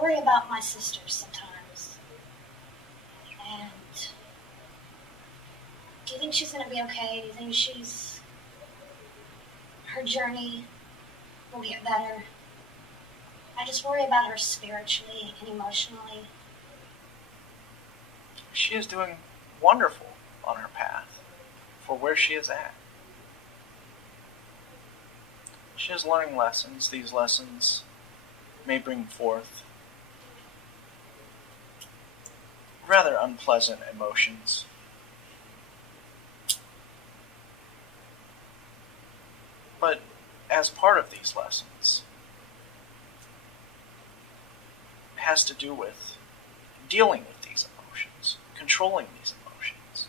worry about my sister sometimes. And do you think she's going to be okay? Do you think her journey will get better? I just worry about her spiritually and emotionally. She is doing wonderful on her path for where she is at. She is learning lessons. These lessons may bring forth rather unpleasant emotions. But as part of these lessons, it has to do with dealing with these emotions, controlling these emotions.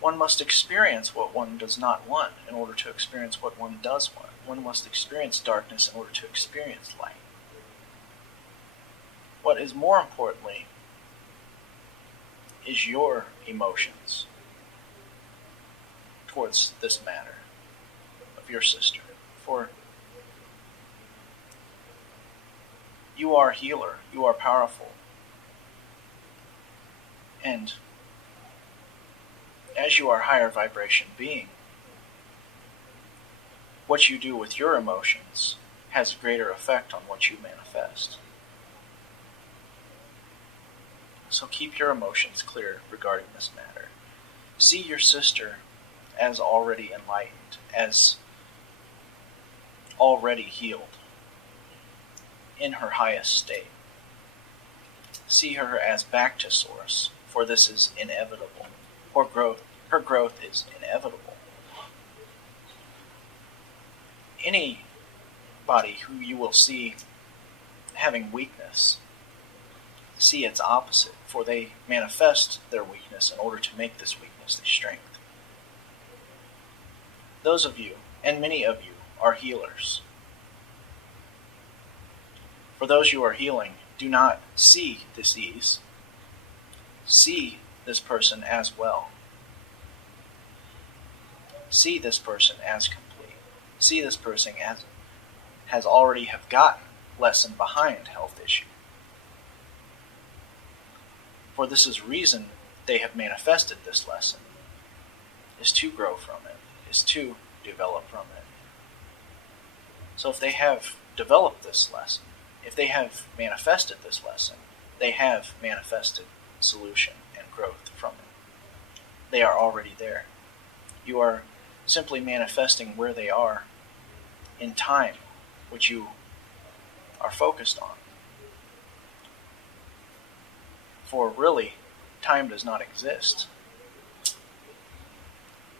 One must experience what one does not want in order to experience what one does want. One must experience darkness in order to experience light. What is more importantly is your emotions towards this matter of your sister. For you are a healer, you are powerful. And as you are a higher vibration being, what you do with your emotions has a greater effect on what you manifest. So keep your emotions clear regarding this matter. See your sister as already enlightened, as already healed, in her highest state. See her as back to source, for this is inevitable. Her growth is inevitable. Anybody who you will see having weakness, see its opposite, for they manifest their weakness in order to make this weakness their strength. Those of you, and many of you, are healers. For those you are healing, do not see disease. See this person as well. See this person as complete. See this person as has already have gotten lesson behind health issue. For this is reason they have manifested this lesson, is to grow from it, is to develop from it. So if they have developed this lesson, if they have manifested this lesson, they have manifested solution and growth from it. They are already there. You are simply manifesting where they are in time, which you are focused on. For really, time does not exist.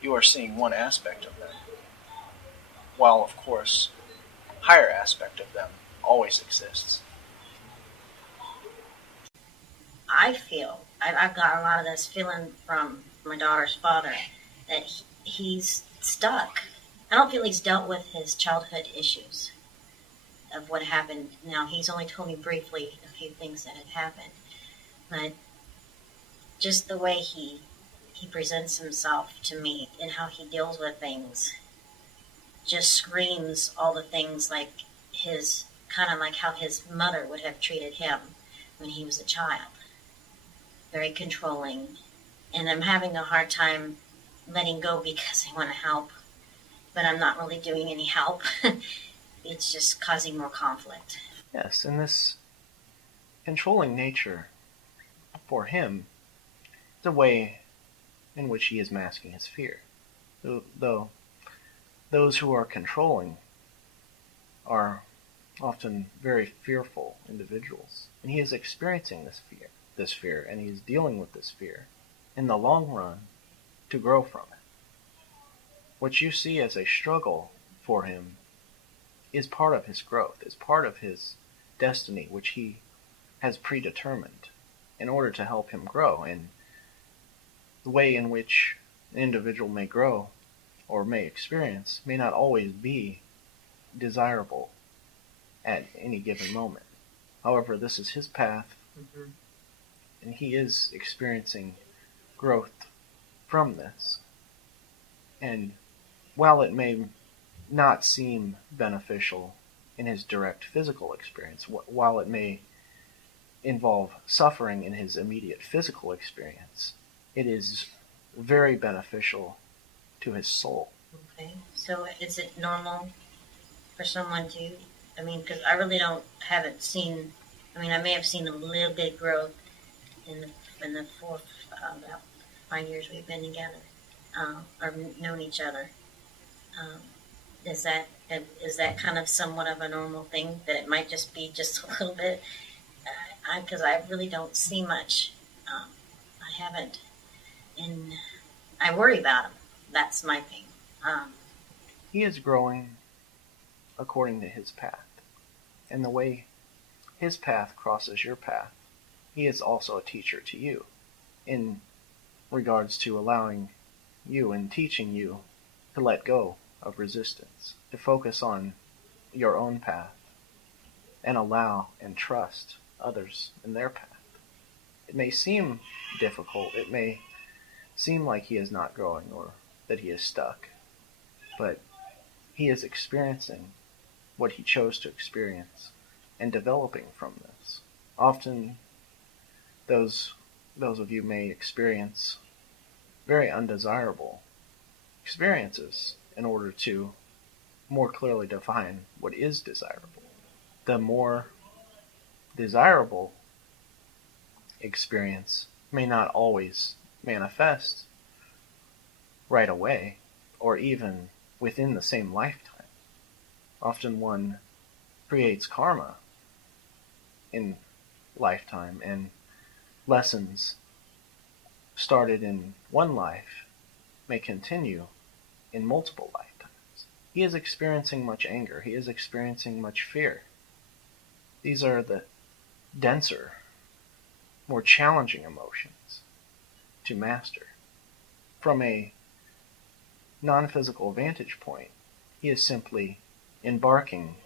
You are seeing one aspect of them, while of course, higher aspect of them always exists. I feel, I've got a lot of this feeling from my daughter's father, that he's stuck. I don't feel he's dealt with his childhood issues of what happened. Now, he's only told me briefly a few things that had happened, but just the way he presents himself to me and how he deals with things just screams all the things like his, kind of like how his mother would have treated him when he was a child. Very controlling. And I'm having a hard time letting go because I want to help, but I'm not really doing any help. It's just causing more conflict. Yes, and this controlling nature for him is a way in which he is masking his fear. Though those who are controlling are often very fearful individuals, and he is experiencing this fear, and he is dealing with this fear in the long run to grow from it. What you see as a struggle for him is part of his growth, is part of his destiny, which he has predetermined in order to help him grow. And the way in which an individual may grow or may experience may not always be desirable at any given moment. However, this is his path, and he is experiencing growth from this. And while it may not seem beneficial in his direct physical experience. While it may involve suffering in his immediate physical experience, it is very beneficial to his soul. Okay. So is it normal for someone to, I mean, because I really haven't seen, I mean, I may have seen a little bit growth in the about 5 years we've been together, or known each other. Um, is that kind of somewhat of a normal thing, that it might just be just a little bit? Because I really don't see much. Um, I haven't, and I worry about him. That's my thing. Um, He is growing according to his path. And the way his path crosses your path, he is also a teacher to you in regards to allowing you and teaching you to let go of resistance, to focus on your own path, and allow and trust others in their path. It may seem difficult, it may seem like he is not growing or that he is stuck, but he is experiencing what he chose to experience and developing from this. Often those of you may experience very undesirable experiences in order to more clearly define what is desirable. The more desirable experience may not always manifest right away or even within the same lifetime. Often one creates karma in lifetime, and lessons started in one life may continue in multiple lifetimes. He is experiencing much anger. He is experiencing much fear. These are the denser, more challenging emotions to master. From a non-physical vantage point, he is simply embarking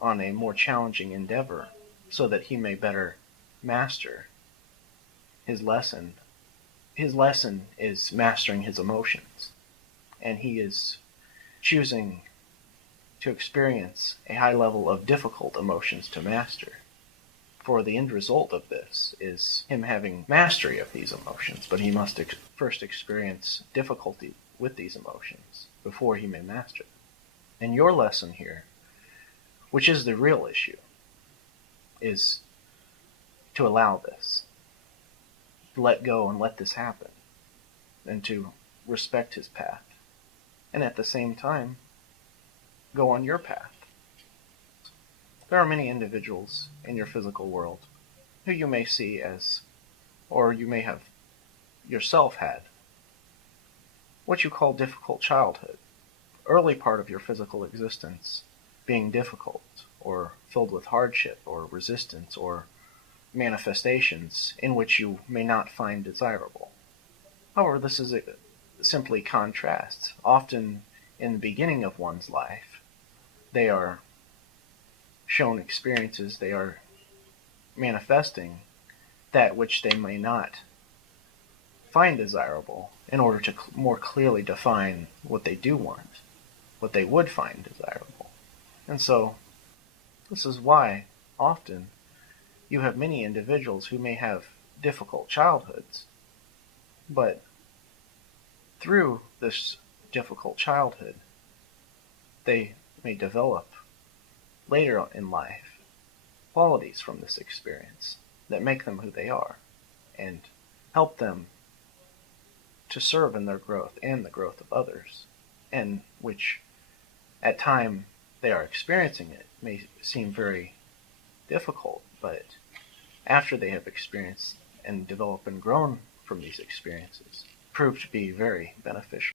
on a more challenging endeavor so that he may better master his lesson. His lesson is mastering his emotions, and he is choosing to experience a high level of difficult emotions to master. For the end result of this is him having mastery of these emotions, but he must first experience difficulty with these emotions before he may master them. And your lesson here, which is the real issue, is to allow this, to let go and let this happen, and to respect his path, and at the same time, go on your path. There are many individuals in your physical world who you may see as, or you may have yourself had, what you call difficult childhood, early part of your physical existence being difficult or filled with hardship or resistance or manifestations in which you may not find desirable. However, this is simply contrast. Often in the beginning of one's life, they are shown experiences, they are manifesting that which they may not find desirable in order to more clearly define what they do want, what they would find desirable. And so, this is why often you have many individuals who may have difficult childhoods, but through this difficult childhood, they may develop later in life qualities from this experience that make them who they are and help them to serve in their growth and the growth of others, and which at time they are experiencing it may seem very difficult, but after they have experienced and developed and grown from these experiences, prove to be very beneficial.